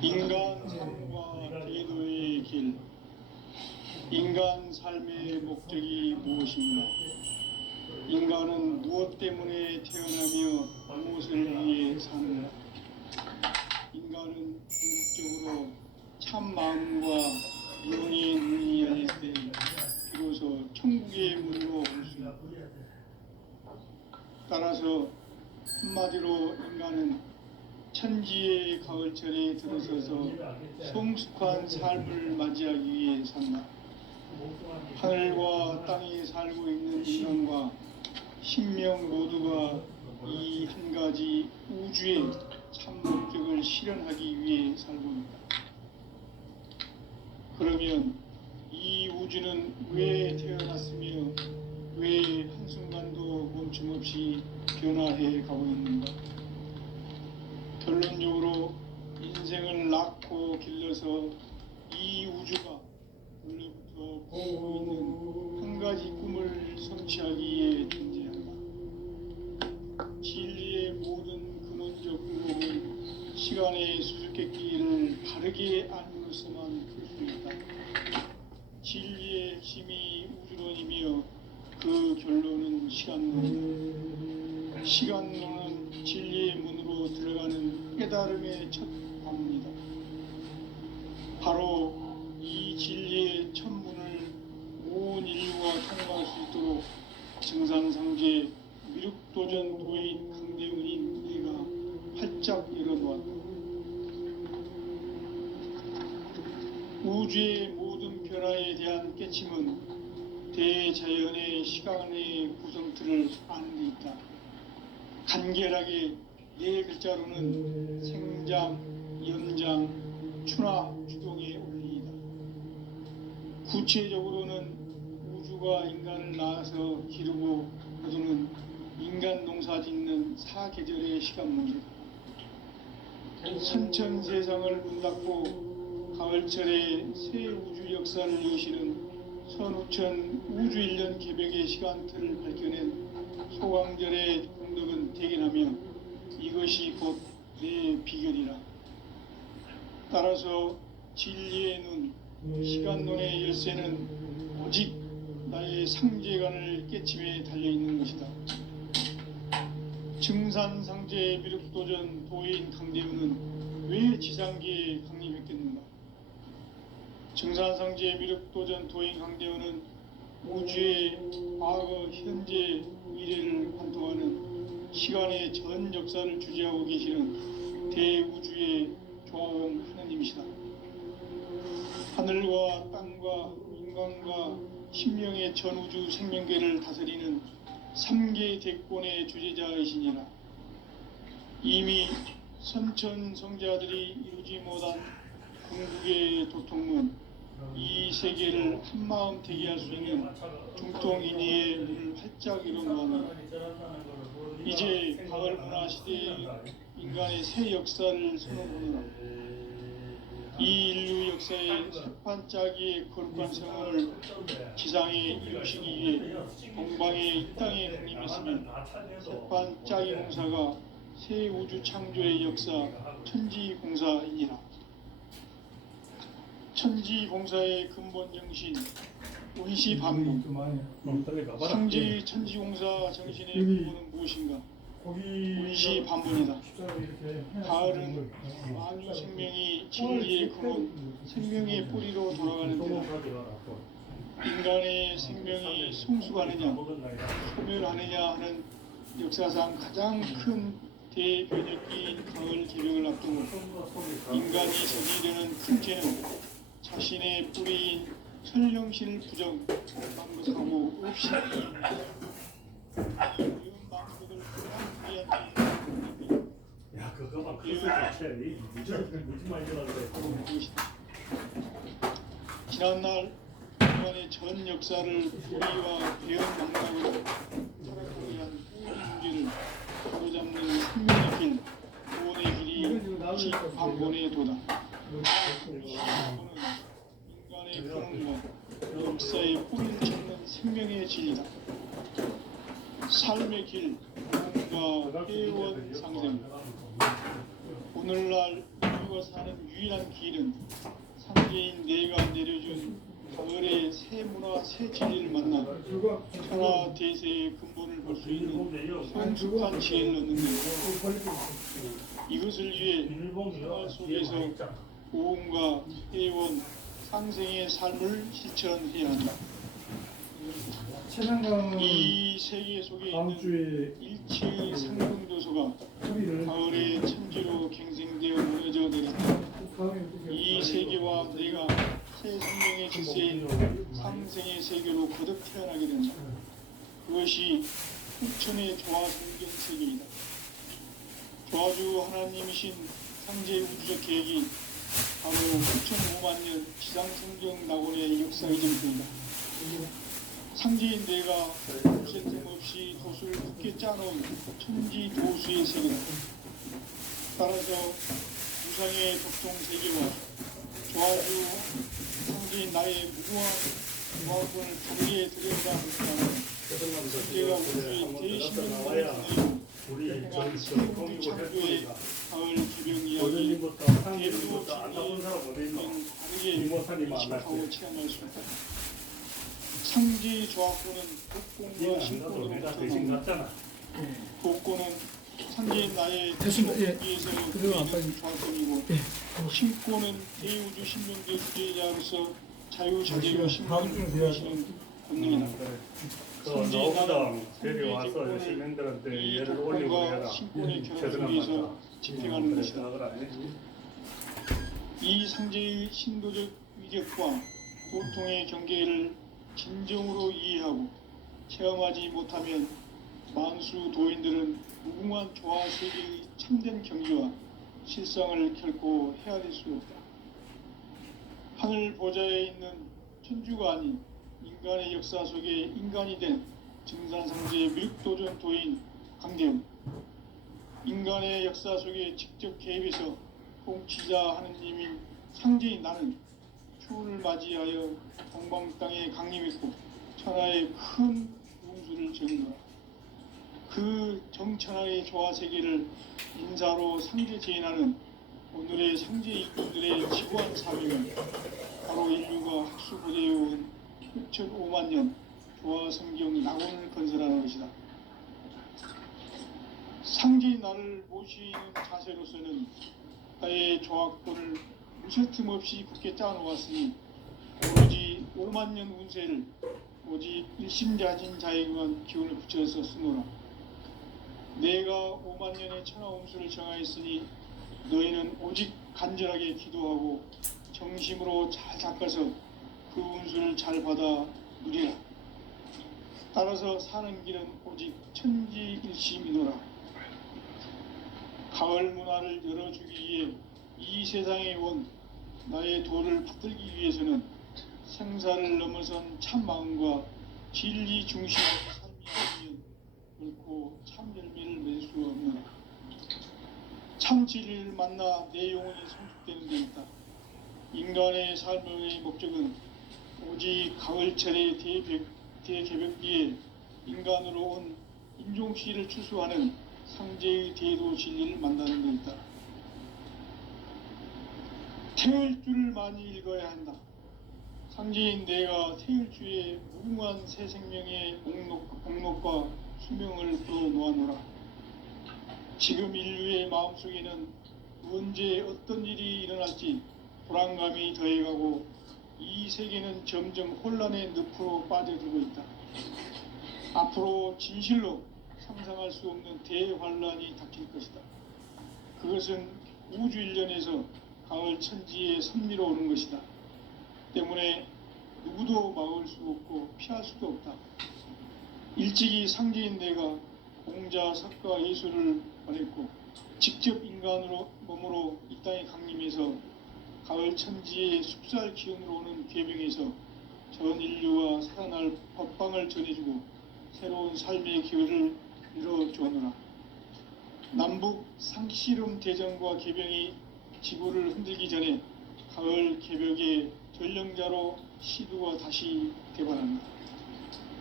인간 삶과 계도의 길. 인간 삶의 목적이 무엇인가? 인간은 무엇 때문에 태어나며 무엇을 위해 사는가? 인간은 궁극적으로 참 마음과 영의 눈이 열릴 때 비로소 천국의 문으로 올 수 있다. 따라서 한마디로 인간은 천지의 가을철에 들어서서 성숙한 삶을 맞이하기 위해 산다. 하늘과 땅에 살고 있는 인간과 신명 모두가 이 한 가지 우주의 참 목적을 실현하기 위해 살고 있다. 그러면 이 우주는 왜 태어났으며 왜 한순간도 멈춤없이 변화해 가고 있는가? 결론적으로 인생을 낳고 길러서 이 우주가 원래부터 꾸고 있는 한 가지 꿈을 성취하기 위해 존재한다. 진리의 모든 근원적 궁극은 시간의 수수께끼를 바르게 알므로서만 풀 수 있다. 진리의 핵심이 우주론이며 그 결론은 시간론이다. 시간론은 진리의 문으로 들어가는 깨달음의 첫 관문이다. 바로 이 진리의 첫 문을 온 인류가 통과할 수 있도록 증산상제 미륵도전 도인 강대은인 내가 활짝 열어놓았다. 우주의 모든 변화에 대한 깨침은 대자연의 시간의 구성틀을 아는 데 있다. 간결하게 네 글자로는 생장, 연장, 추나 주동의 원리이다. 구체적으로는 우주가 인간을 낳아서 기르고 거두는 인간 농사 짓는 사계절의 시간문이다. 선천세상을 문닫고 가을철에 새 우주 역사를 여시는 선우천 우주일년 개벽의 시간틀을 밝혀낸 소강절의 공덕은 대견하며 이것이 곧 내 비결이라. 따라서 진리의 눈, 시간론의 열쇠는 오직 나의 상제관을 깨침에 달려있는 것이다. 증산상제 미륵도전 도인 강대우는 왜 지상계에 강림했겠는가? 증산상제 미륵도전 도인 강대우는 우주의 과거, 현재, 미래를 관통하는 시간의 전 역사를 주재하고 계시는 대우주의 조화원 하느님이시다. 하늘과 땅과 인간과 신명의 전우주 생명계를 다스리는 3개 대권의 주재자이시니라. 이미 선천성자들이 이루지 못한 궁극의 도통문, 이 세계를 한마음 되게 할 수 있는 중통인의의 문을 활짝 열어놓았노라. 이제 가을 문화 시대의 인간의 새 역사를 선언하노라. 이 인류 역사의 새판짜기의 거룩한 성을 지상에 이루시기 위해 동방의 이 땅에 강림했으며 새판짜기 공사가 새 우주 창조의 역사 천지공사이니라. 천지공사의 근본 정신 운시반복. 상제의 천지공사 정신의 근본은 무엇인가? 운시반복이다. 가을은 만유 생명이 진리의 근원, 생명의 뿌리로 돌아가는 데다. 인간의 생명이 성숙하느냐, 소멸하느냐 하는 역사상 가장 큰 대변혁기인 가을 개벽을 앞두고 인간이 저지르는 큰 죄는 자신의 뿌리인 천령신을 만극하고 없이 이런 만극을 야, 그거 막 크게 좋지. 무슨 말이 나는데. 지난날 인간의 전 역사를 뿌리와 배은 망각으로 타락하고 위한 모든 문제를 바로잡는 생명의 길, 구원의 길이 반본의 도다. 인간의 근원과 역사의 뿌리를 찾는 생명의 진리다. 삶의 길, 뭔가 회원 상생. 오늘날 인류가 사는 유일한 길은 상계인 내가 내려준 가을의 새 문화 새 진리를 만나 천하 대세의 근본을 볼 수 있는 성숙한 지혜를 얻는 것. 이것을 위해 생활 속에서 고음과 회원, 상생의 삶을 실천해야 한다. 최상강은 이 세계 속에 다음 있는 주에 일체의 상승도소가 소리를 가을의 천지로 갱생되어 무너져 내린다. 이 세계와 내가 새 생명의 질서인 상생의 세계로 거듭 태어나게 된다. 그것이 후천의 조화 성경 세계이다. 조화주 하나님이신 상제 우주적 계획이 바로 9,5만 년 지상성경 낙원의 역사의 전부이다. 상제인 내가 무쇠틈 없이 돛을 굳게 짜놓은 천지 도수의 세계다. 따라서 무상의 독종 세계와 조화주 상제인 나의 무궁한 조화권을 단계에 들여다보면 세계가 우주의 대신령만을 통해 우리 행한 저 세우주 공이고 창조의 했으니까 가을 개명 이야기 고객님부터 대표 상님부터 안 가본 사람 어디 있노? 다르게 이모사님 안 인식하고 났지? 체험할 수 있다. 상지 조합권은 니가 복권과 안 가도 내가 신권으로부터 대신 나온다. 갔잖아. 복권은 상제인 나의 됐습니다. 예. 위에서 그래요, 아빠. 조합권이고 신권은 대우주 신명계 주제자로서 자유자재로 다음 주에 돼야 신명을 권능이다. 그 노부당 데려와서 시민들한테 얘를 올리고 해라. 신권의 결합 최선한 위에서 말이다. 집행하는 것이다. 그러더라. 이 상제의 신도적 위격과 고통의 경계를 진정으로 이해하고 체험하지 못하면 만수 도인들은 무궁한 조화 세계의 참된 경지와 실상을 결코 헤아릴 수 없다. 하늘 보좌에 있는 천주가 아닌 인간의 역사 속에 인간이 된 증산상제의 밀도전 도인 강대웅, 인간의 역사 속에 직접 개입해서 통치자 하느님인 상제인 나는 추운을 맞이하여 동방 땅에 강림했고 천하의 큰 운수를 정노라. 그 정천하의 조화 세계를 인사로 상제 제인하는 오늘의 상제 일꾼들의 지구한 사명은 바로 인류가 학수고대해온 6,5만 년 조화 성경 낙원을 건설하는 것이다. 상제인 나를 모시는 자세로서는 나의 조합권을 무쇠틈 없이 굳게 짜놓았으니 오로지 5만 년 운세를 오직 일심자진 자에게만 기운을 붙여서 쓰노라. 내가 5만 년의 천하 운수를 정하였으니 너희는 오직 간절하게 기도하고 정심으로 잘 닦아서 그 운수를 잘 받아 누리라. 따라서 사는 길은 오직 천지일심이노라. 가을 문화를 열어주기 위해 이 세상에 온 나의 도를 받들기 위해서는 생사를 넘어선 참 마음과 진리 중심의 삶이 아니면 결코 참 열매를 맺을 수 없노라. 참 진리를 만나 내 영혼이 성숙되는 데 있다. 인간의 삶의 목적은 오직 가을철의 대개벽기에 인간으로 온 인종씨를 추수하는 상제의 대도 진리를 만나는 데 있다. 태을 줄을 많이 읽어야 한다. 상제인 내가 태을 주에 무궁한 새 생명의 목록과 수명을 풀어놓아노라. 지금 인류의 마음속에는 언제 어떤 일이 일어날지 불안감이 더해가고 이 세계는 점점 혼란의 늪으로 빠져들고 있다. 앞으로 진실로 상상할 수 없는 대환란이 닥칠 것이다. 그것은 우주 일련에서 가을 천지의 섭리로 오는 것이다. 때문에 누구도 막을 수 없고 피할 수도 없다. 일찍이 상제인 내가 공자, 석가, 예술을 보냈고 직접 인간으로 몸으로 이 땅에 강림해서 가을 천지의 숲살 기운으로 오는 계명에서 전 인류와 살아날 법방을 전해주고 새로운 삶의 기회를 이뤄주오노라. 남북 상씨름 대전과 개병이 지구를 흔들기 전에 가을 개벽의 전령자로 시두가 다시 개발한다.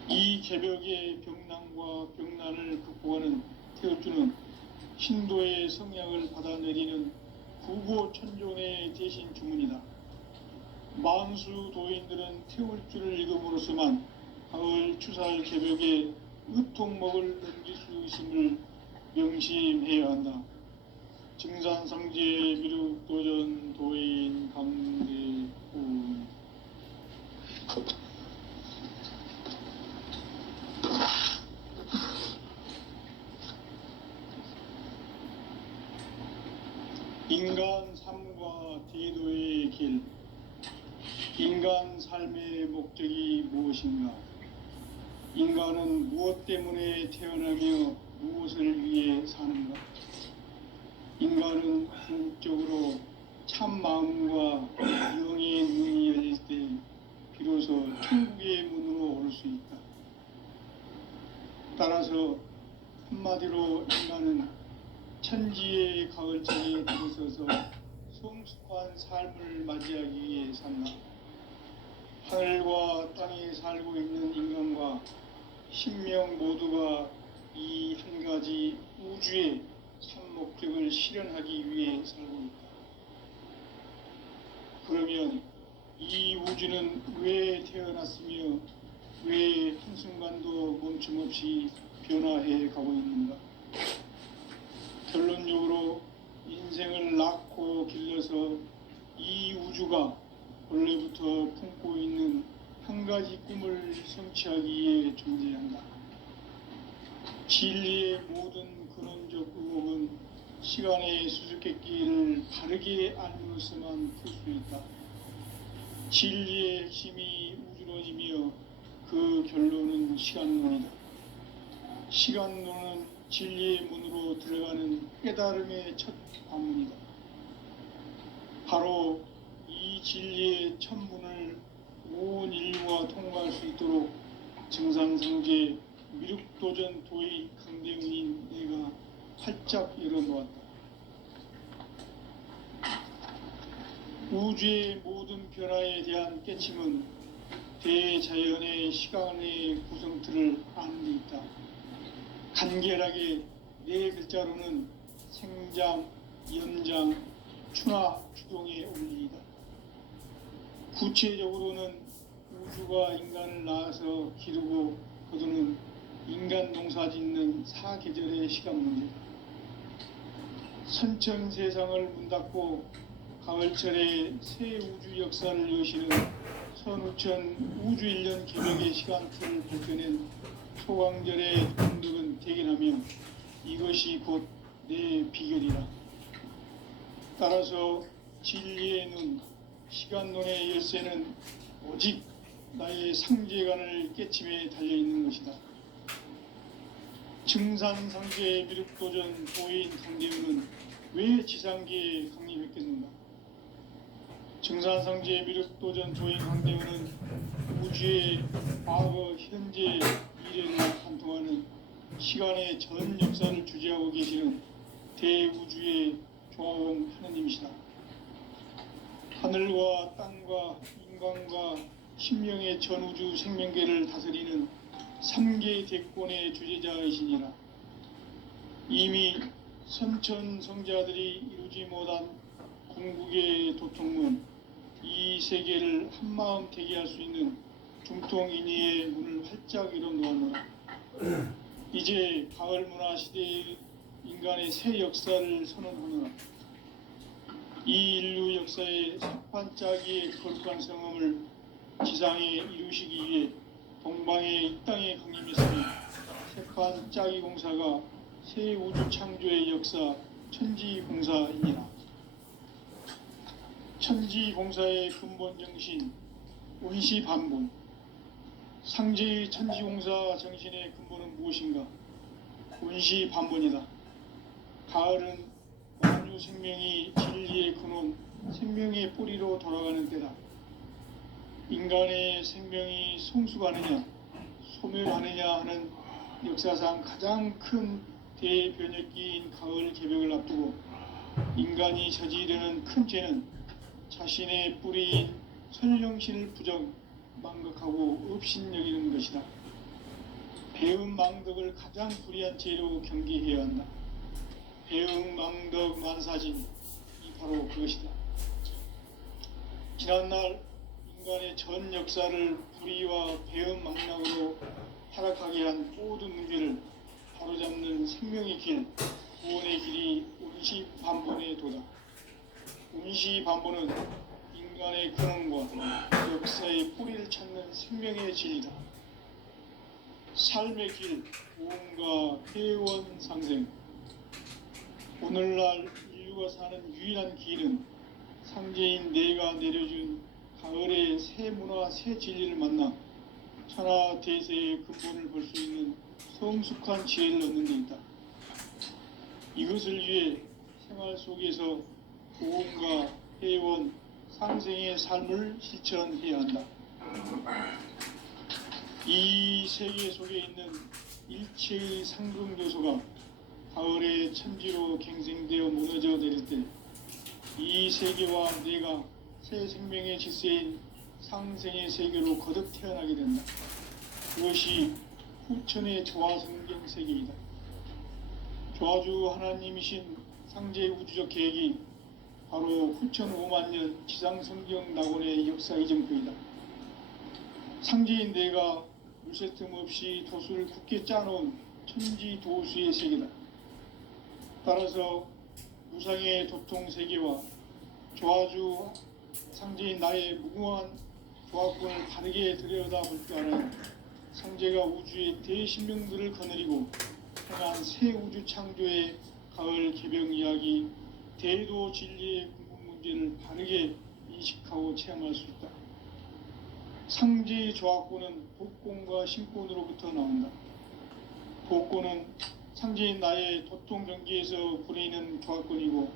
이 개벽의 병난과 병난을 극복하는 태극주는 신도의 성향을 받아내리는 구고천존의 대신 주문이다. 만수 도인들은 태울 줄을 읽음으로써만 가을 추살 개벽에 으통먹을 넘길 수 있음을 명심해야 한다. 증산상제 미륵도전 도인 강대훈. 인간 삶과 대도의 길. 인간 삶의 목적이 무엇인가? 인간은 무엇 때문에 태어나며 무엇을 위해 사는가? 인간은 궁극적으로 참 마음과 영의 문이 열릴 때 비로소 천국의 문으로 올 수 있다. 따라서 한마디로 인간은 천지의 가을자리에 들어서서 성숙한 삶을 맞이하기 위해 산다. 하늘과 땅에 살고 있는 인간과 신명 모두가 이 한 가지 우주의 참 목적을 실현하기 위해 살고 있다. 그러면 이 우주는 왜 태어났으며 왜 한순간도 멈춤없이 변화해 가고 있는가? 결론적으로 인생을 낳고 길러서 이 우주가 원래부터 품고 있는 한 가지 꿈을 성취하기 위해 존재한다. 진리의 모든 근원적 의혹은 시간의 수수께끼를 바르게 알므로서만 풀 수 있다. 진리의 핵심이 우주론이며 그 결론은 시간론이다. 시간론은 진리의 문으로 들어가는 깨달음의 첫 관문이다. 바로 이 진리의 첫 문을 온 인류가 통과할 수 있도록 증산상제 미륵도전 도의 강대훈인 내가 활짝 열어놓았다. 우주의 모든 변화에 대한 깨침은 대자연의 시간의 구성틀을 아는 데 있다. 간결하게 네 글자로는 생장, 연장, 추나 추동의 원리이다. 구체적으로는 우주가 인간을 낳아서 기르고 거두는 인간 농사 짓는 사계절의 시간 문제다. 선천 세상을 문 닫고 가을철에 새 우주 역사를 여시는 선우천 우주 1년 개벽의 시간틀을 밝혀낸 소강절의 공덕은 대견하며 이것이 곧 내 비결이라. 따라서 진리의 눈, 시간론의 열쇠는 오직 나의 상제관을 깨침에 달려있는 것이다. 증산상제 미륵도전 도인 강대훈은 왜 지상계에 강림했겠는가? 증산상제 미륵도전 도인 강대훈은 우주의 과거, 현재, 미래를 관통하는 시간의 전 역사를 주재하고 계시는 대우주의 조화원 하느님이시다. 하늘과 땅과 인간과 신명의 전우주 생명계를 다스리는 3계 대권의 주재자이시니라. 이미 선천성자들이 이루지 못한 궁극의 도통문, 이 세계를 한마음 되게 할 수 있는 중통인의의 문을 활짝 열어놓았노라. 이제 가을 문화 시대의 인간의 새 역사를 선언하노라. 이 인류 역사의 석판짜기의 거룩한 성음을 지상에 이루시기 위해 동방의 이 땅에 강림했으니 석판짜기 공사가 새 우주 창조의 역사 천지공사이니라. 천지공사의 근본 정신 원시반본. 상제의 천지공사 정신의 근본은 무엇인가? 원시반본이다. 가을은 만유 생명이 진리의 근원, 생명의 뿌리로 돌아가는 때다. 인간의 생명이 성숙하느냐, 소멸하느냐 하는 역사상 가장 큰 대변혁기인 가을 개벽을 앞두고 인간이 저지르는 큰 죄는 자신의 뿌리인 선령신을 부정, 망각하고 업신여기는 것이다. 배은 망덕을 가장 불의한 죄로 경계해야 한다. 배은 망덕 만사진, 이 바로 그것이다. 지난날 인간의 전 역사를 불의와 배은망락으로 타락하게 한 모든 문제를 바로잡는 생명의 길, 구원의 길이 운시반본의 도다. 운시반본은 인간의 근원과 역사의 뿌리를 찾는 생명의 진리다. 삶의 길, 구원과 회원 상생. 오늘날 인류가 사는 유일한 길은 상제인 내가 내려준 가을의 새 문화, 새 진리를 만나 천하 대세의 근본을 볼 수 있는 성숙한 지혜를 얻는 데 있다. 이것을 위해 생활 속에서 보험과 회원, 상생의 삶을 실천해야 한다. 이 세계 속에 있는 일체의 상승요소가 가을의 천지로 갱생되어 무너져 내릴 때 이 세계와 내가 새 생명의 질서인 상생의 세계로 거듭 태어나게 된다. 그것이 후천의 조화성경 세계이다. 조화주 하나님이신 상제의 우주적 계획이 바로 후천 5만 년 지상성경 낙원의 역사 이정표이다. 상제인 내가 물새 틈 없이 도수를 굳게 짜놓은 천지 도수의 세계다. 따라서 무상의 도통 세계와 조화주 상제인 나의 무궁한 조화권을 다르게 들여다볼 줄 알아야 상제가 우주의 대신명들을 거느리고 행한 새 우주 창조의 가을 개병 이야기, 대도 진리의 궁극 문제를 바르게 인식하고 체험할 수 있다. 상제의 조화권은 복권과 신권으로부터 나온다. 복권은 상제인 나의 도통 경계에서 부리는 조화권이고,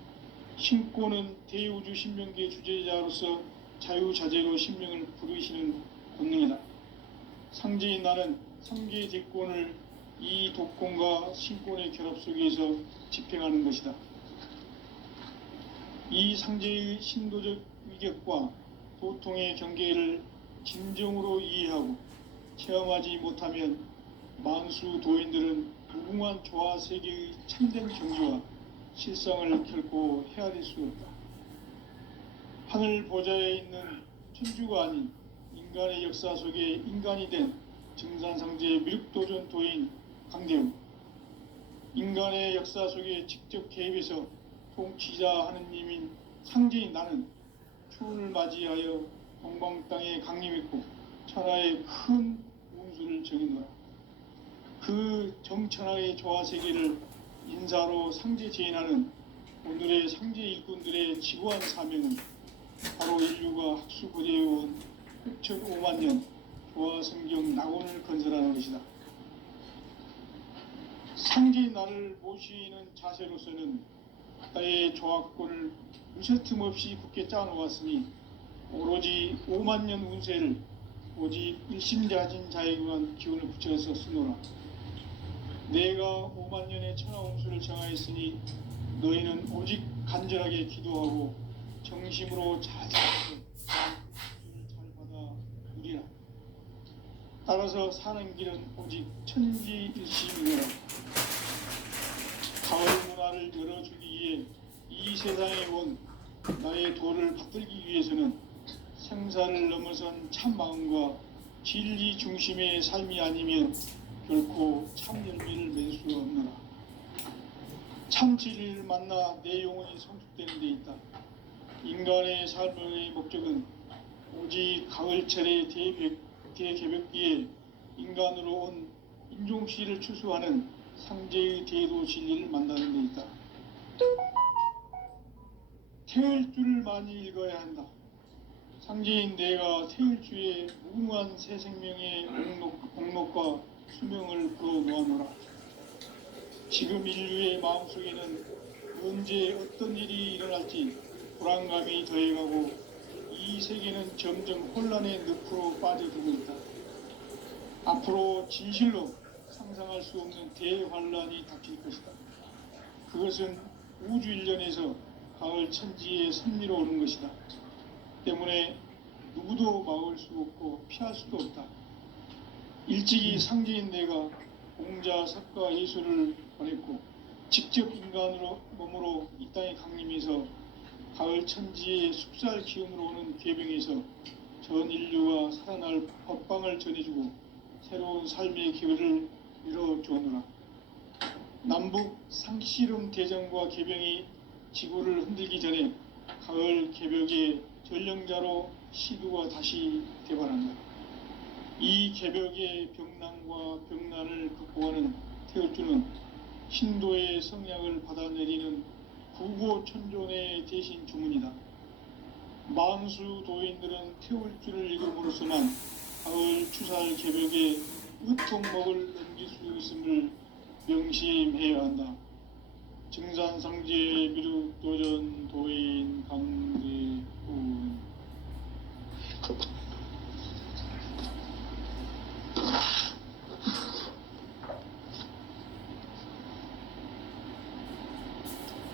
신권은 대우주 신명기의 주제자로서 자유자재로 신명을 부르시는 권능이다. 상제인 나는 상계의 대권을 이 독권과 신권의 결합 속에서 집행하는 것이다. 이 상제의 신도적 위격과 도통의 경계를 진정으로 이해하고 체험하지 못하면 만수 도인들은 무궁한 조화 세계의 참된 경지와 실상을 결코 헤아릴 수 없다. 하늘 보좌에 있는 천주가 아닌 인간의 역사 속에 인간이 된 증산상제의 미륵도전 도인 강대우, 인간의 역사 속에 직접 개입해서 통치자 하느님인 상제인 나는 추운을 맞이하여 동방 땅에 강림했고 천하의 큰 운수를 정했노라. 그 정천하의 조화 세계를 인사로 상제 제인하는 오늘의 상제 일꾼들의 지구한 사명은 바로 인류가 학수고대해온 6,5만 년 조화 성경 낙원을 건설하는 것이다. 상제인 나를 모시는 자세로서는 나의 조화권을 무쇠틈 없이 굳게 짜놓았으니 오로지 5만 년 운세를 오직 일심자진 자에게만 기운을 붙여서 쓰노라. 내가 5만 년의 천하 운수를 정하였으니 너희는 오직 간절하게 기도하고 정심으로 잘 살아서 잘 받아 누리라. 따라서 사는 길은 오직 천지일심이노라. 가을 문화를 열어주기 위해 이 세상에 온 나의 도를 받들기 위해서는 생사를 넘어선 참 마음과 진리 중심의 삶이 아니면 결코 참 열매를 맺을 수 없노라. 참 진리를 만나 내 영혼이 성숙되는 데 있다. 인간의 삶의 목적은 오직 가을철의 대개벽기에 인간으로 온 인종씨를 추수하는 상제의 대도 진리를 만나는 데 있다. 태을 줄을 많이 읽어야 한다. 상제인 내가 태을 주에 무궁한 새 생명의 공록과 수명을 불어놓아노라. 지금 인류의 마음속에는 언제 어떤 일이 일어날지 불안감이 더해가고 이 세계는 점점 혼란의 늪으로 빠져들고 있다. 앞으로 진실로 상상할 수 없는 대환란이 닥칠 것이다. 그것은 우주 일련에서 가을 천지의 섭리로 오는 것이다. 때문에 누구도 막을 수 없고 피할 수도 없다. 일찍이 상제인 내가 공자, 석가, 예수를 보냈고 직접 인간으로 몸으로 이 땅에 강림해서 가을 천지의 숲살 기운으로 오는 궤병에서 전 인류가 살아날 법방을 전해주고 새로운 삶의 기회를 열어주오노라. 남북 상씨름 대전과 개병이 지구를 흔들기 전에 가을 개벽의 전령자로 시두가 다시 대발한다. 이 개벽의 병난과 병난을 극복하는 태울주는 신도의 성약을 받아내리는 구고천존의 대신 주문이다. 만수 도인들은 태울주를 읽음으로써만 가을 추살 개벽의 으통목을 넘길 수 있음을 명심해야 한다. 증산상제 미륵도전 도인 강대훈.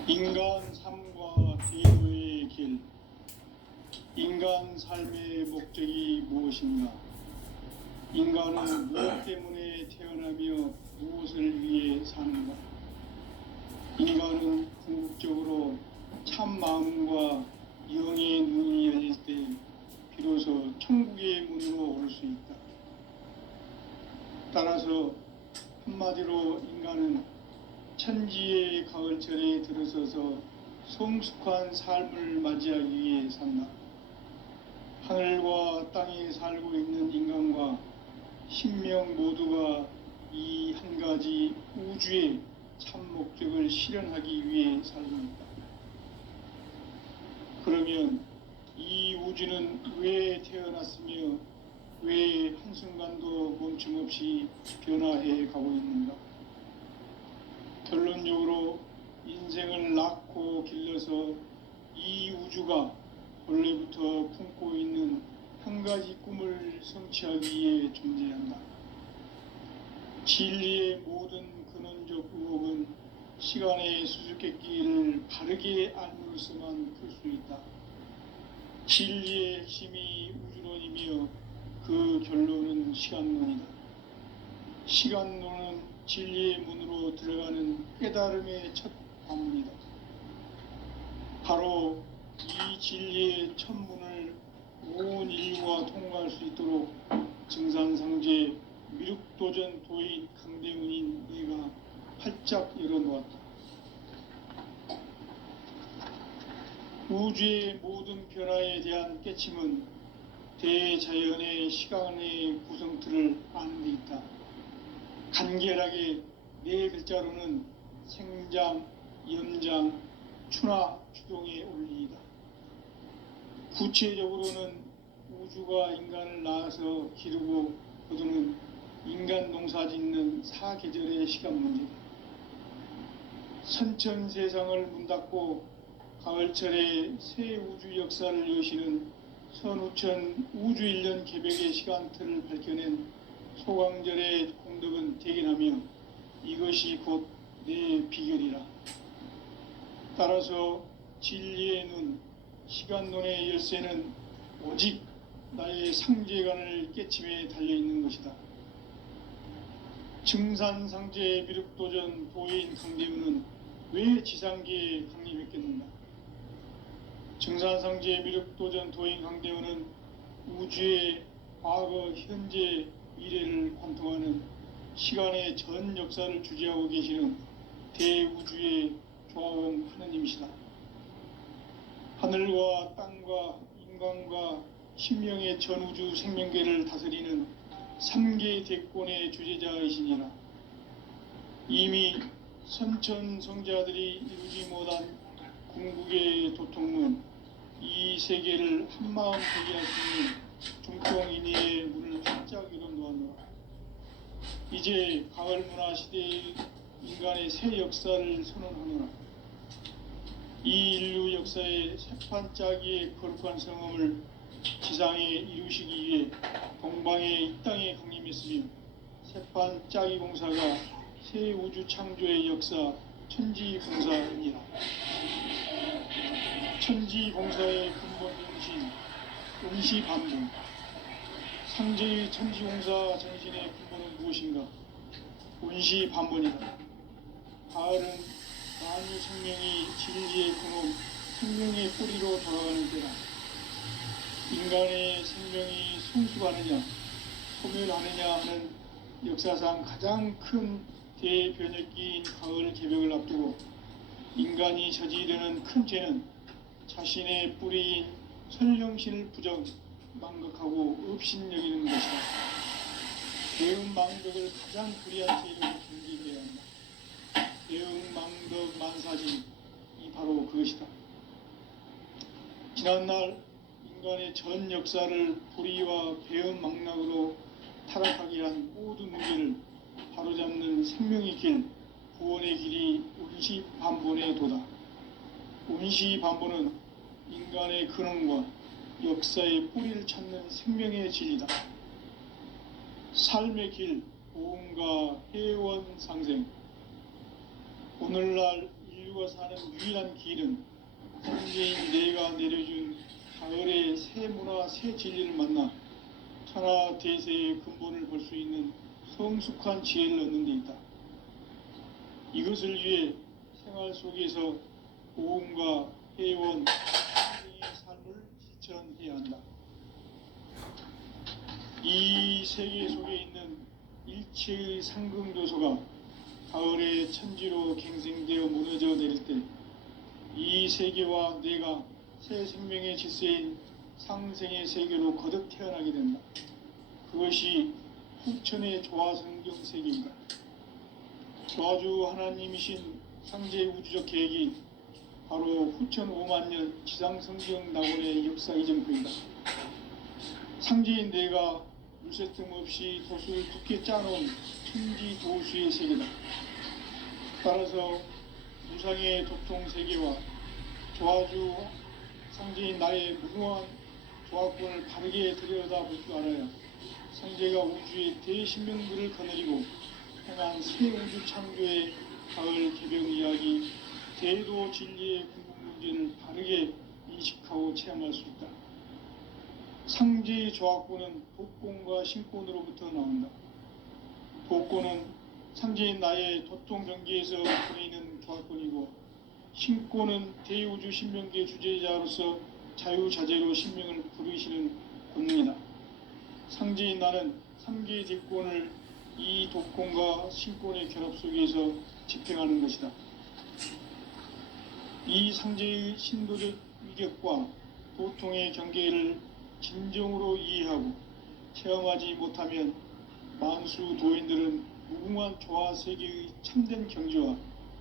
인간 삶과 대도의 길. 인간 삶의 목적이 무엇인가? 인간은 무엇 때문에 태어나며 무엇을 위해 사는가? 인간은 궁극적으로 참 마음과 영의 눈이 열릴 때 비로소 천국의 문으로 올 수 있다. 따라서 한마디로 인간은 천지의 가을철에 들어서서 성숙한 삶을 맞이하기 위해 산다. 하늘과 땅에 살고 있는 인간과 신명 모두가 이 한 가지 우주의 참 목적을 실현하기 위해 살고 있다. 그러면 이 우주는 왜 태어났으며 왜 한순간도 멈춤없이 변화해 가고 있는가? 결론적으로 인생을 낳고 길러서 이 우주가 원래부터 품고 있는 한 가지 꿈을 성취하기 위해 존재한다. 진리의 모든 근원적 의혹은 시간의 수수께끼를 바르게 알므로서만 풀 수 있다. 진리의 핵심이 우주론이며 그 결론은 시간론이다. 시간론은 진리의 문으로 들어가는 깨달음의 첫 관문이다. 바로 이 진리의 첫 문을 온 인류가 통과할 수 있도록 증산상제 미륵도전 도인 강대훈인 내가 활짝 열어놓았다. 우주의 모든 변화에 대한 깨침은 대자연의 시간의 구성틀을 아는 데 있다. 간결하게 네 글자로는 생장, 연장, 추나 추동의 원리이다. 구체적으로는 우주가 인간을 낳아서 기르고 거두는 인간 농사 짓는 사계절의 시간 문제다. 선천 세상을 문 닫고 가을철에 새 우주 역사를 여시는 선우천 우주 1년 개벽의 시간틀을 밝혀낸 소강절의 공덕은 대견하며 이것이 곧 내 비결이라. 따라서 진리의 눈, 시간론의 열쇠는 오직 나의 상제관을 깨침에 달려있는 것이다. 증산상제 미륵도전 도인 강대훈은 왜 지상계에 강림했겠는가? 증산상제 미륵도전 도인 강대훈은 우주의 과거, 현재, 미래를 관통하는 시간의 전 역사를 주재하고 계시는 대우주의 조화원 하느님이시다. 하늘과 땅과 인간과 신명의 전우주 생명계를 다스리는 3계 대권의 주재자이시니라. 이미 선천성자들이 이루지 못한 궁극의 도통문, 이 세계를 한마음 되게 할 수 있는 중통인의의 문을 활짝 열어놓았노라. 이제 가을 문화 시대의 인간의 새 역사를 선언하노라. 이 인류 역사의 새판짜기의 거룩한 성험을 지상에 이루시기 위해 동방의 이 땅에 강림했으며 새판짜기 공사가 새 우주 창조의 역사 천지봉사입니다. 천지봉사의 근본 정신, 응시반복. 상제의 천지봉사 정신의 근본은 무엇인가? 운시반복이다. 가을은 만유 생명이 진리의 근원, 생명의 뿌리로 돌아가는 때다. 인간의 생명이 성숙하느냐 소멸하느냐 하는 역사상 가장 큰 대변혁기인 가을 개벽을 앞두고 인간이 저지르는 큰 죄는 자신의 뿌리인 선령신을 부정 망각하고 업신여기는 것이다. 대응망덕을 가장 불의한 죄로 경계해야 한다. 대응망덕 만사진이 바로 그것이다. 지난날 인간의 전 역사를 불의와 배은망락으로 타락하게 한 모든 문제를 바로잡는 생명의 길, 구원의 길이 운시반본의 도다. 운시반본은 인간의 근원과 역사의 뿌리를 찾는 생명의 진리다. 삶의 길, 보험과 회원 상생. 오늘날 인류가 사는 유일한 길은 현재인 내가 내려준 가을의 새 문화, 새 진리를 만나 천하 대세의 근본을 볼 수 있는 성숙한 지혜를 얻는 데 있다. 이것을 위해 생활 속에서 보험과 회원, 상생의 삶을 실천해야 한다. 이 세계 속에 있는 일체의 상승조소가 가을의 천지로 갱생되어 무너져 내릴 때 이 세계와 내가 새 생명의 질서인 상생의 세계로 거듭 태어나게 된다. 그것이 후천의 조화성경 세계이다. 조화주 하나님이신 상제 우주적 계획이 바로 후천 5만년 지상성경 낙원의 역사 이정표이다. 상제인 내가 물새 틈 없이 도수를 두께 짜놓은 천지 도수의 세계다. 따라서 무상의 도통 세계와 조화주 상제인 나의 무궁한 조화권을 바르게 들여다볼 줄 알아야 상제가 우주의 대신명들을 거느리고 행한 새 우주 창조의 가을 개벽 이야기, 대도 진리의 궁극 문제를 바르게 인식하고 체험할 수 있다. 상제의 조화권은 독권과 신권으로부터 나온다. 독권은 상제인 나의 도통 경계에서 보이는 조화권이고, 신권은 대우주 신명계 주제자로서 자유자재로 신명을 부르시는 권능이다. 상제인 나는 상계의 대권을 이 독권과 신권의 결합 속에서 집행하는 것이다. 이 상제의 신도적 위격과 도통의 경계를 진정으로 이해하고 체험하지 못하면 만수 도인들은 무궁한 조화 세계의 참된 경지와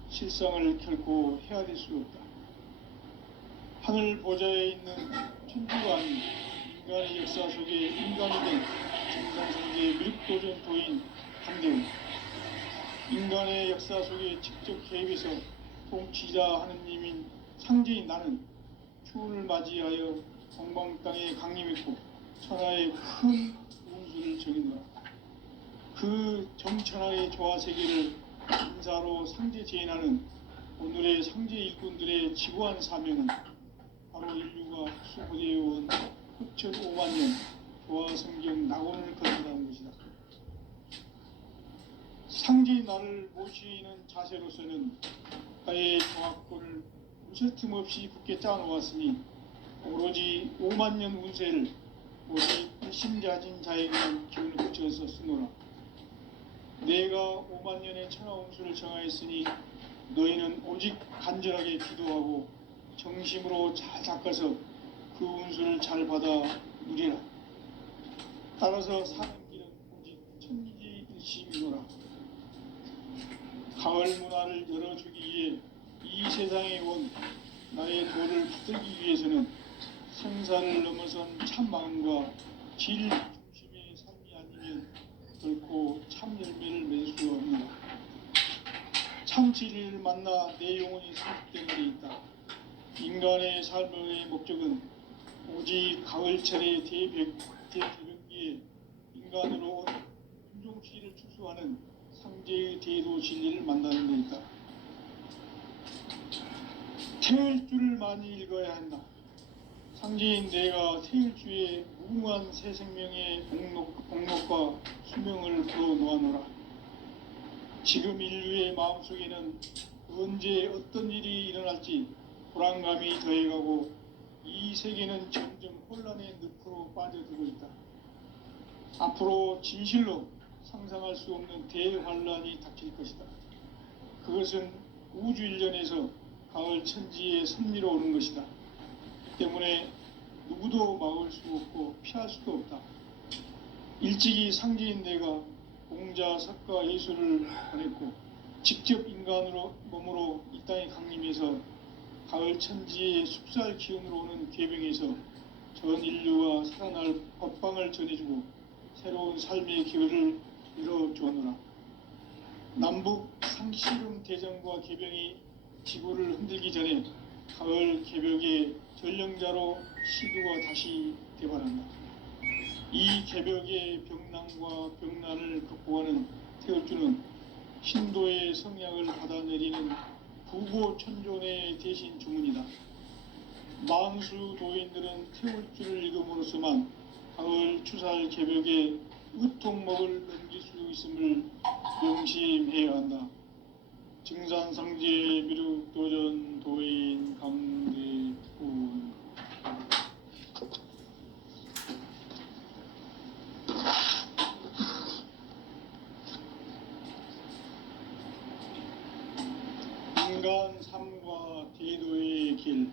실상을 결코 헤아릴 수 없다. 하늘 보좌에 있는 천주가 아닌 인간의 역사 속에 인간이 된 정상세계의 미륵도전 도인 강대우, 인간의 역사 속에 직접 개입해서 통치자 하느님인 상제인 나는 추운을 맞이하여 동방 땅에 강림했고 천하의 큰 운수를 정해놓아 그 정천하의 조화 세계를 인사로 상제 제인하는 오늘의 상제 일꾼들의 지구한 사명은 바로 인류가 수고되어온 후천 5만년 조화 성경 낙원을 건너가는 것이다. 상제의 나를 모시는 자세로서는 나의 조화권을 무쇠틈 없이 굳게 짜놓았으니 오로지 5만년 운세를 오직 일심자진 자에게만 기운을 붙여서 쓰노라. 내가 5만년의 천하 운수를 정하였으니 너희는 오직 간절하게 기도하고 정심으로 잘 닦아서 그 운수를 잘 받아 누리라. 따라서 사는 길은 오직 천지일심이노라. 가을 문화를 열어주기 위해 이 세상에 온 나의 도를 받들기 위해서는 생사를 넘어선 참 마음과 질 중심의 삶이 아니면 결코 참 열매를 맺을 수 없노라. 참 진리를 만나 내 영혼이 성숙되는 데 있다. 인간의 삶의 목적은 오직 가을철의 대개벽기에 인간으로 온 품종시를 추수하는 상제의 대도 진리를 만나는 데 있다. 태일주를 많이 읽어야 한다. 상제인 내가 태일주의 무궁한 새 생명의 복록과 수명을 불어놓아노라. 지금 인류의 마음속에는 언제 어떤 일이 일어날지 불안감이 더해가고 이 세계는 점점 혼란의 늪으로 빠져들고 있다. 앞으로 진실로 상상할 수 없는 대환란이 닥칠 것이다. 그것은 우주 일련에서 가을 천지의 섭리로 오는 것이다. 이 때문에 누구도 막을 수 없고 피할 수도 없다. 일찍이 상제인 내가 공자, 석가, 예술을 보냈고 직접 인간으로 몸으로 이 땅에 강림해서 가을 천지의 숲살 기운으로 오는 계병에서 전 인류가 살아날 법방을 전해주고 새로운 삶의 기회를 이뤄주었노라. 남북 상씨름 대전과 계병이 지구를 흔들기 전에 가을 개벽의 전령자로 시두가 다시 대발한다. 이 개벽의 병난과 병난을 극복하는 태울주는 신도의 성약을 받아내리는 부고천존의 대신 주문이다. 만수 도인들은 태울주를 이름으로서만 가을 추살 개벽의 으통목을 넘길 수 있음을 명심해야 한다. 증산상제 미륵도전 도인 강대군. 인간 삶과 대도의 길.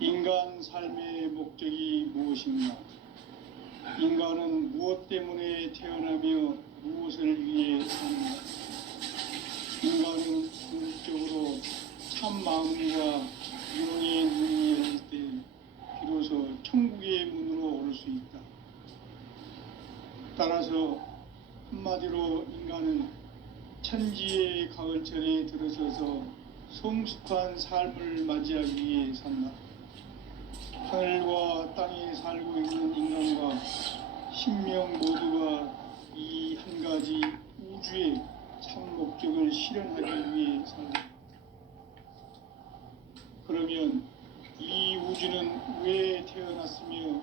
인간 삶의 목적이 무엇인가? 인간은 무엇 때문에 태어나며 무엇을 위해 사는가? 인간은 궁극적으로 참 마음과 유흥의 눈이 열릴 때 비로소 천국의 문으로 오를 수 있다. 따라서 한마디로 인간은 천지의 가을철에 들어서서 성숙한 삶을 맞이하기 위해 산다. 하늘과 땅에 살고 있는 인간과 신명 모두가 이 한 가지 우주의 참 목적을 실현하기 위해 산다. 그러면 이 우주는 왜 태어났으며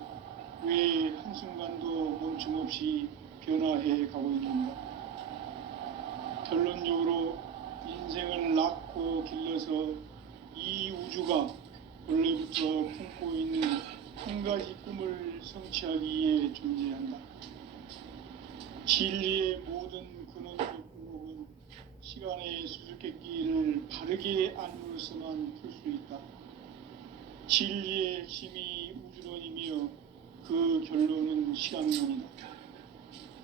왜 한순간도 멈춤없이 변화해 가고 있는가? 결론적으로 인생을 낳고 길러서 이 우주가 원래부터 품고 있는 한 가지 꿈을 성취하기 위해 존재한다. 진리의 모든 근원적 궁극은 시간의 수수께끼를 바르게 알므로서만 풀 수 있다. 진리의 핵심이 우주론이며 그 결론은 시간론이다.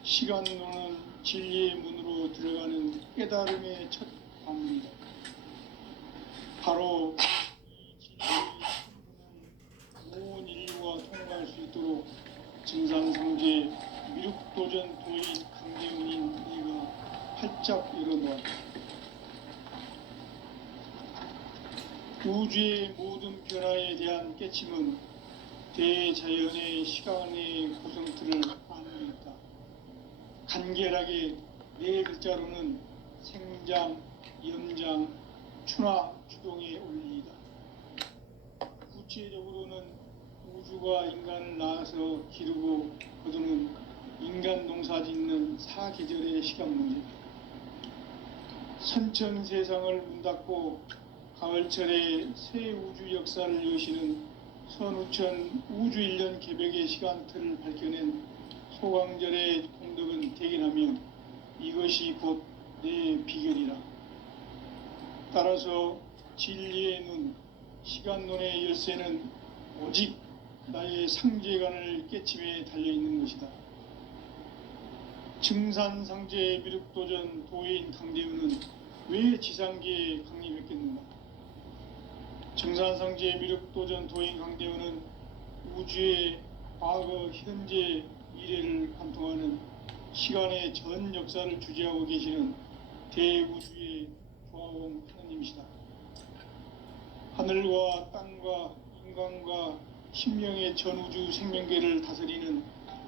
시간론은 진리의 문으로 들어가는 깨달음의 첫 관문이다. 바로 이 진리의 문을 온 인류가 통과할 수 있도록 증산상제 미륵도전 도인 강대훈인 네가 활짝 열어놓았다. 우주의 모든 변화에 대한 깨침은 대자연의 시간의 구성틀을 안고 있다. 간결하게 네 글자로는 생장, 연장, 추나 추동의 원리이다. 구체적으로는 우주가 인간을 낳아서 기르고 거두는 인간 농사짓는 사계절의 시간 문제. 선천 세상을 문 닫고 가을철에 새 우주 역사를 여시는 선우천 우주 일년 개벽의 시간틀을 밝혀낸 소강절의 공덕은 대견하며 이것이 곧 내 비결이라. 따라서 진리의 눈, 시간론의 열쇠는 오직 나의 상제관을 깨침에 달려있는 것이다. 증산상제 미륵도전 도인 강대훈은 왜 지상계에 강림했겠는가? 증산상제 미륵도전 도인 강대훈은 우주의 과거, 현재, 미래를 관통하는 시간의 전 역사를 주재하고 계시는 대우주의 조화원 하느님이시다. 하늘과 땅과 인간과 신명의 전우주 생명계를 다스리는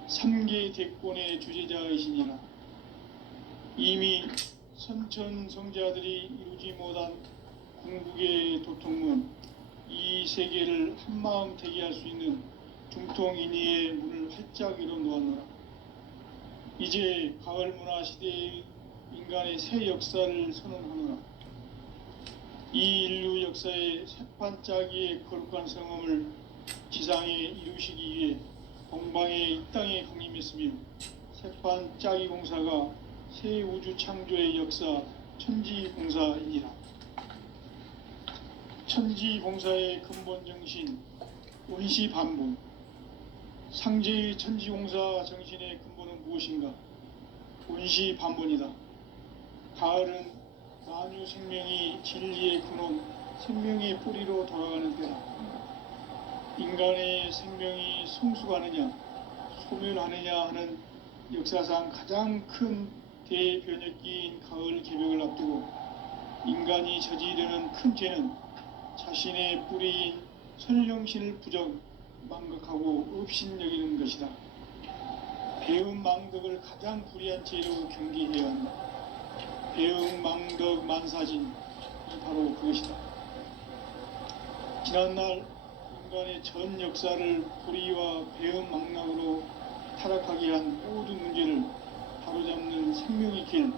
3개 대권의 주재자이시니라. 이미 선천 성자들이 이루지 못한 궁극의 도통문, 이 세계를 한마음 대기할 수 있는 중통인의의 문을 활짝 열어놓았노라. 이제 가을 문화 시대의 인간의 새 역사를 선언하노라. 이 인류 역사의 새판짜기의 거룩한 성험을 지상에 이루시기 위해 동방의 이 땅에 강림했으며 새판짜기 공사가 새 우주 창조의 역사 천지봉사이니라. 천지봉사의 근본 정신 원시반복. 상제의 천지공사 정신의 근본은 무엇인가? 원시반복이다. 가을은 만유 생명이 진리의 근원, 생명의 뿌리로 돌아가는 때다. 인간의 생명이 성숙하느냐, 소멸하느냐 하는 역사상 가장 큰 대변혁기인 가을 개벽을 앞두고 인간이 저지르는 큰 죄는 자신의 뿌리인 선령신을 부정, 망각하고 업신여기는 것이다. 배움 망덕을 가장 불의한 죄로 경계해야 한다. 배움 망덕 만사진이 바로 그것이다. 지난날 인간의 전 역사를 불의와 배움 망락으로 타락하게 한 모든 문제를 바로잡는 생명의 길,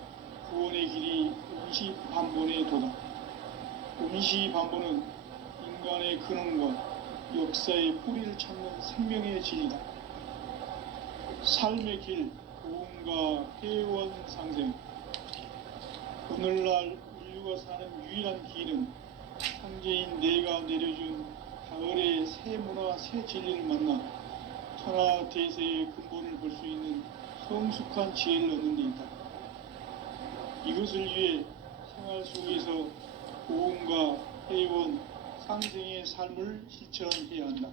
구원의 길이 원시반본의 도다. 원시반본은 인간의 근원과 역사의 뿌리를 찾는 생명의 진리다. 삶의 길, 고음과 회원 상생. 오늘날 인류가 사는 유일한 길은 상제인 내가 내려준 가을의 새 문화, 새 진리를 만나 천하 대세의 근본을 볼 수 있는 성숙한 지혜를 얻는 데 있다. 이것을 위해 생활 속에서 고음과 회원, 상생의 삶을 실천해야 한다.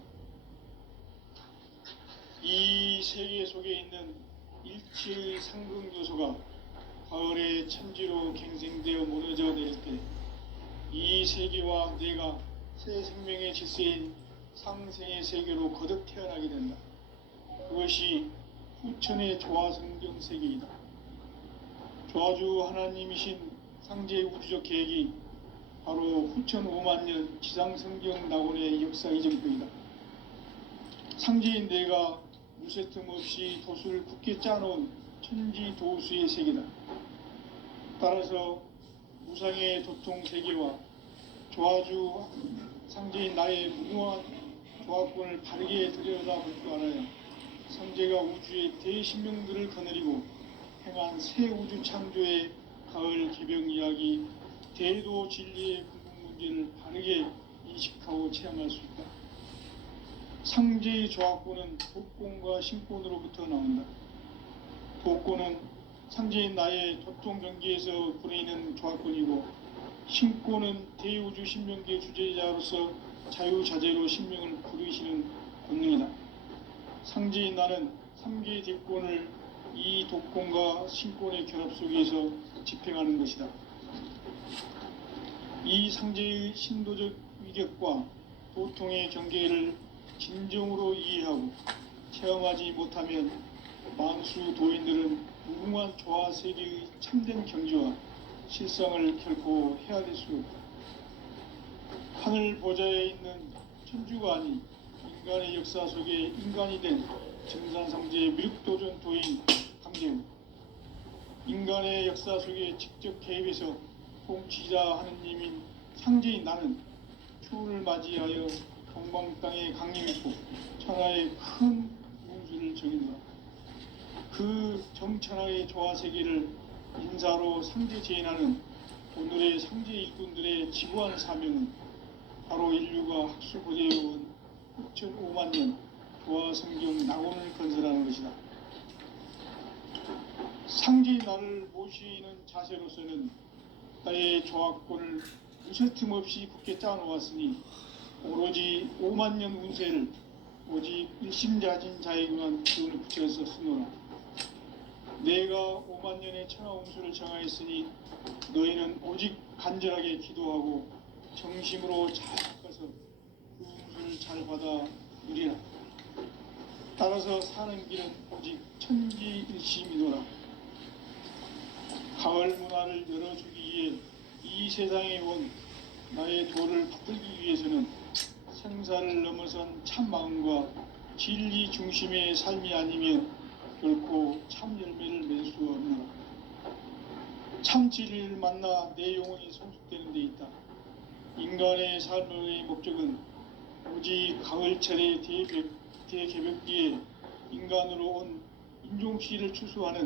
이 세계 속에 있는 일체의 상극 요소가 가을의 천지로 갱생되어 무너져 내릴 때 이 세계와 내가 새 생명의 질서인 상생의 세계로 거듭 태어나게 된다. 그것이 후천의 조화성경 세계이다. 조화주 하나님이신 상제 우주적 계획이 바로 후천 5만년 지상성경 낙원의 역사 이전표이다. 상제인 내가 무쇠 틈 없이 도수를 굳게 짜놓은 천지도수의 세계다. 따라서 무상의 도통 세계와 조화주 상제인 나의 무모한 조화권을 바르게 들여다볼 줄 알아야 상제가 우주의 대신명들을 거느리고 행한 새 우주 창조의 가을 개벽 이야기, 대도 진리의 근본 문제를 바르게 인식하고 체험할 수 있다. 상제의 조화권은 도권과 신권으로부터 나온다. 도권은 상제인 나의 도통 경계에서 보내는 조화권이고, 신권은 대우주 신명계 주제자로서 자유자재로 신명을 부르시는 권능이다. 상제인 나는 3개의 대권을 이 도권과 신권의 결합 속에서 집행하는 것이다. 이 상제의 신도적 위격과 도통의 경계를 진정으로 이해하고 체험하지 못하면 만수 도인들은 무궁한 조화 세계의 참된 경지와 실상을 결코 헤아릴 수 없다. 하늘 보좌에 있는 천주가 아닌 인간의 역사 속에 인간이 된 증산상제의 미륵도전 도인 강재우, 인간의 역사 속에 직접 개입해서 통치자 하느님인 상제인 나는 추운을 맞이하여 동방 땅에 강림했고 천하의 큰 운수를 정인다. 그 정천하의 조화세계를 인사로 상제 제인하는 오늘의 상제 일꾼들의 지구한 사명은 바로 인류가 학수고대해온 6,5만 년 조화성경 낙원을 건설하는 것이다. 상제인 나를 모시는 자세로서는 나의 조화권을 무쇠 틈 없이 굳게 짜놓았으니 오로지 5만 년 운세를 오직 일심자진 자에게만 기운을 붙여서 쓰노라. 내가 5만 년의 천하 운수를 정하였으니 너희는 오직 간절하게 기도하고 정심으로 잘 닦아서 그 운수를 잘 받아 누리라. 따라서 사는 길은 오직 천지일심이노라. 가을 문화를 열어주기 위해 이 세상에 온 나의 도를 받들기 위해서는 생사를 넘어선 참 마음과 진리 중심의 삶이 아니면 결코 참 열매를 맺을 수 없노라. 참 진리를 만나 내 영혼이 성숙되는 데 있다. 인간의 삶의 목적은 오직 가을철의 대개벽기에 인간으로 온 인종시를 추수하는